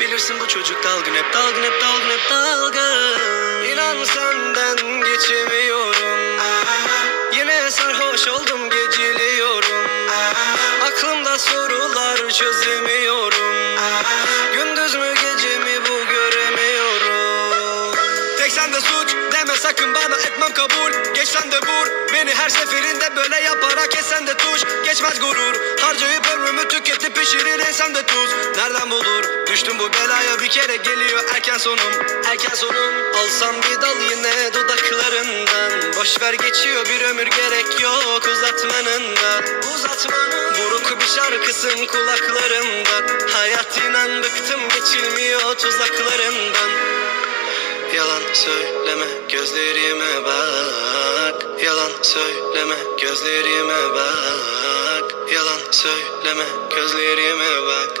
Bilirsin bu çocuk dalgın hep dalgın hep dalgın hep dalgın. İnan senden geçemiyorum. Yine sarhoş oldum geceliyorum Aklımda sorular çözemiyorum. Gündüz mü gece mi bu göremiyorum. Tek sende suç deme sakın bana etmem kabul. Geç sen de vur beni her seferinde böyle yaparak esen de tuş. Geçmez gurur harcayıp ömrümü tüketip pişirir insan de tuz. Nereden bulur düştüm bu belaya bir kere geliyor erken sonum. Erken sonum. Alsam bir dal yine dudaklarından. Boş ver geçiyor bir ömür gerek yok uzatmanın da Uzatmanın. Buruk bir şarkısın kulaklarımda Hayat inan bıktım geçilmiyor tuzaklarından Yalan söyleme gözlerime bak. Yalan söyleme gözlerime bak. Yalan söyleme gözlerime bak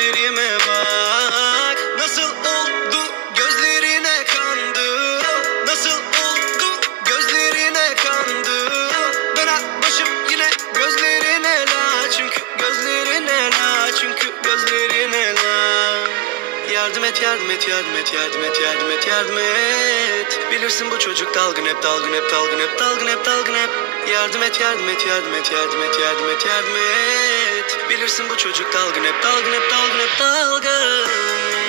et yardım et yardım et yardım et yardım et yardım et. Bilirsin bu çocuk dalgın hep dalgın hep dalgın hep dalgın hep dalgın hep. Yardım et yardım et yardım et yardım et yardım et yardım et. Bilirsin bu çocuk dalgın hep dalgın hep dalgın hep dalgın